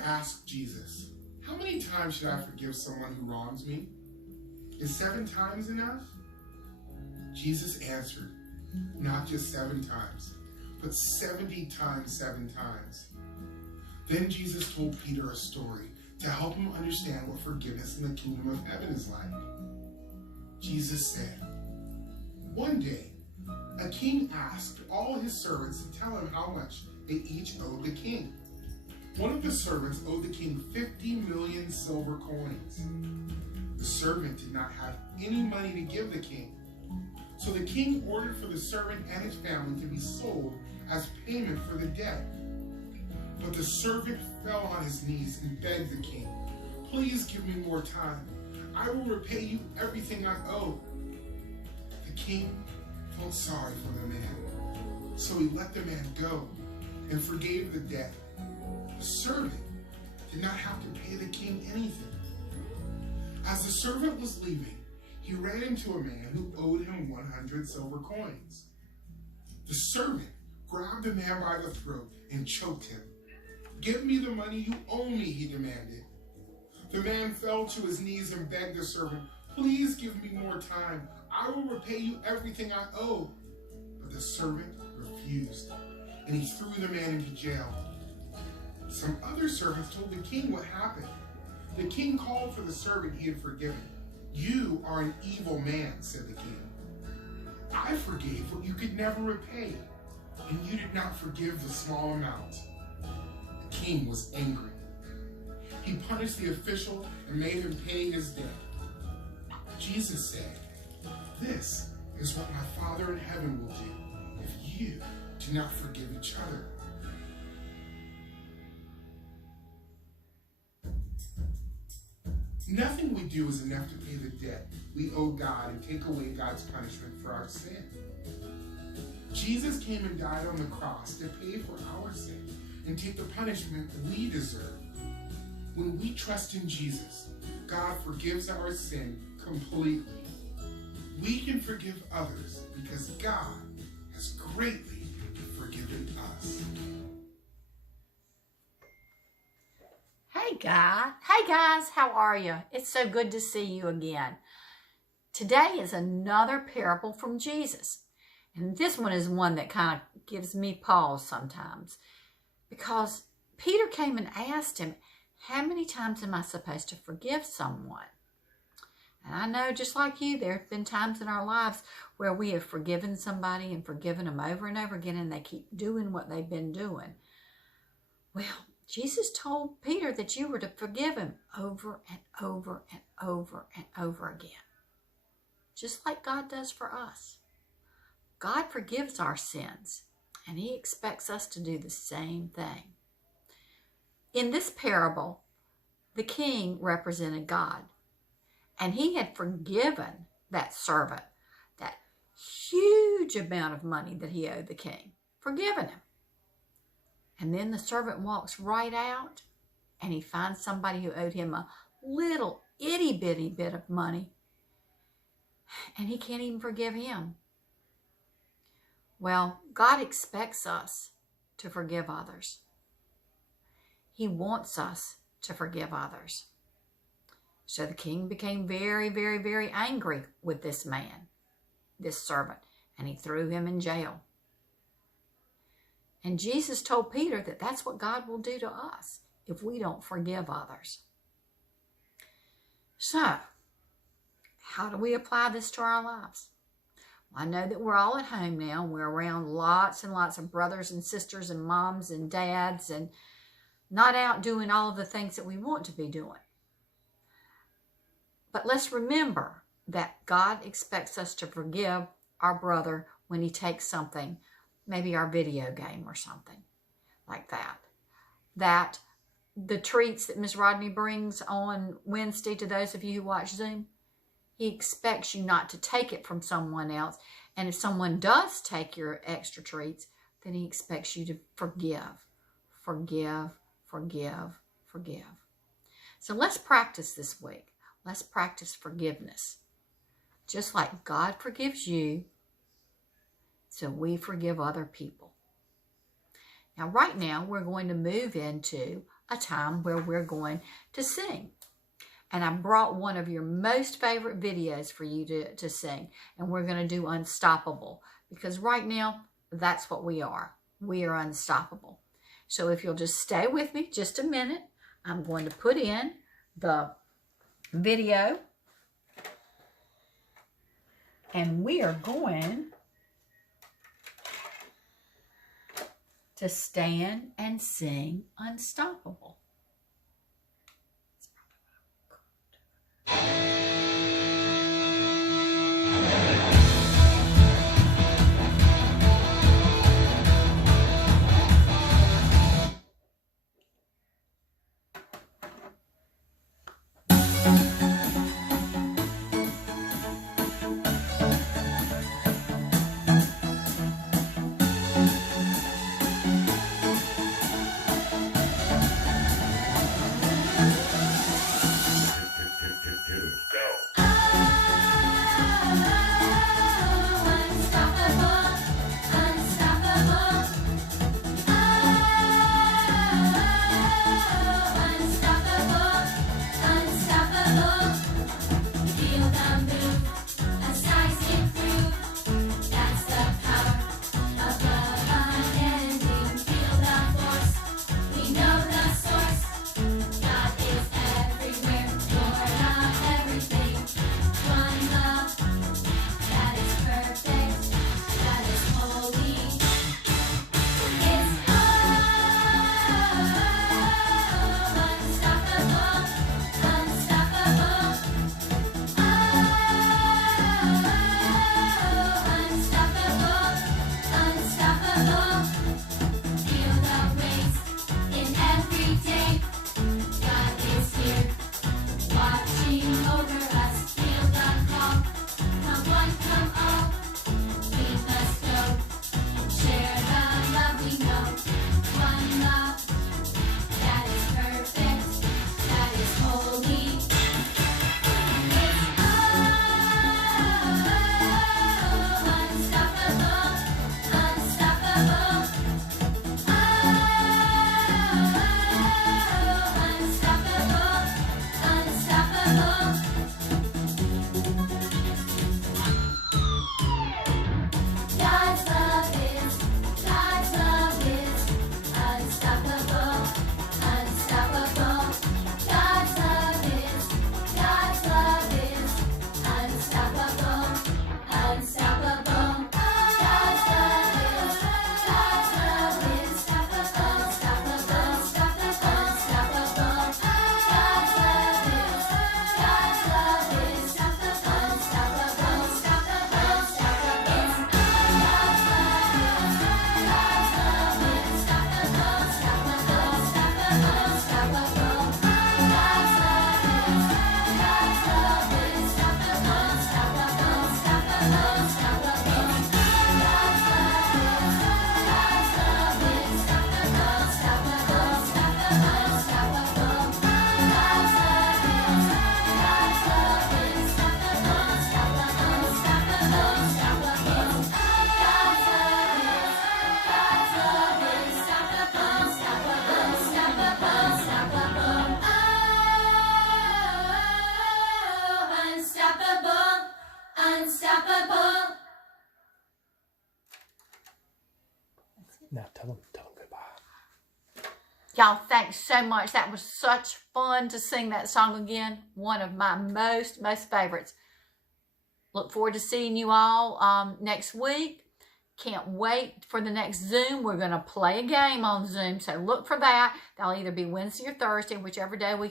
Peter asked Jesus, "How many times should I forgive someone who wrongs me? Is 7 times enough?" Jesus answered, "Not just 7 times, but 70 times 7 times. Then Jesus told Peter a story to help him understand what forgiveness in the kingdom of heaven is like. Jesus said, "One day, a king asked all his servants to tell him how much they each owed the king. One of the servants owed the king 50 million silver coins. The servant did not have any money to give the king. So the king ordered for the servant and his family to be sold as payment for the debt. But the servant fell on his knees and begged the king, 'Please give me more time. I will repay you everything I owe.' The king felt sorry for the man, so he let the man go and forgave the debt. The servant did not have to pay the king anything. As the servant was leaving, he ran into a man who owed him 100 silver coins. The servant grabbed the man by the throat and choked him. 'Give me the money you owe me,' he demanded. The man fell to his knees and begged the servant, 'Please give me more time. I will repay you everything I owe.' But the servant refused, and he threw the man into jail. Some other servants told the king what happened. The king called for the servant he had forgiven. 'You are an evil man,' said the king. 'I forgave what you could never repay, and you did not forgive the small amount.' The king was angry. He punished the official and made him pay his debt. Jesus said, 'This is what my Father in heaven will do if you do not forgive each other.'" Nothing we do is enough to pay the debt we owe God and take away God's punishment for our sin. Jesus came and died on the cross to pay for our sin and take the punishment we deserve. When we trust in Jesus, God forgives our sin completely. We can forgive others because God has greatly forgiven us. Hey guys, how are you? It's so good to see you again. Today is another parable from Jesus. And this one is one that kind of gives me pause sometimes, because Peter came and asked him, "How many times am I supposed to forgive someone?" And I know, just like you, there have been times in our lives where we have forgiven somebody and forgiven them over and over again, and they keep doing what they've been doing. Well, Jesus told Peter that you were to forgive him over and over and over and over again, just like God does for us. God forgives our sins, and he expects us to do the same thing. In this parable, the king represented God, and he had forgiven that servant that huge amount of money that he owed the king, forgiven him. And then the servant walks right out, and he finds somebody who owed him a little itty bitty bit of money, and he can't even forgive him. Well, God expects us to forgive others. He wants us to forgive others. So the king became very, very, very angry with this man, this servant, and he threw him in jail. And Jesus told Peter that that's what God will do to us if we don't forgive others. So, how do we apply this to our lives? Well, I know that we're all at home now. We're around lots and lots of brothers and sisters and moms and dads, and not out doing all of the things that we want to be doing. But let's remember that God expects us to forgive our brother when he takes something, maybe our video game or something like that. That the treats that Ms. Rodney brings on Wednesday to those of you who watch Zoom, he expects you not to take it from someone else. And if someone does take your extra treats, then he expects you to forgive, forgive, forgive, forgive. So let's practice this week. Let's practice forgiveness. Just like God forgives you, so we forgive other people. Now, right now, we're going to move into a time where we're going to sing. And I brought one of your most favorite videos for you to sing. And we're going to do Unstoppable. Because right now, that's what we are. We are unstoppable. So if you'll just stay with me just a minute, I'm going to put in the video. And we are going to stand and sing Unstoppable. Now tell them goodbye. Y'all, thanks so much. That was such fun to sing that song again. One of my most favorites. Look forward to seeing you all next week. Can't wait for the next Zoom. We're going to play a game on Zoom, so look for that. That'll either be Wednesday or Thursday, whichever day we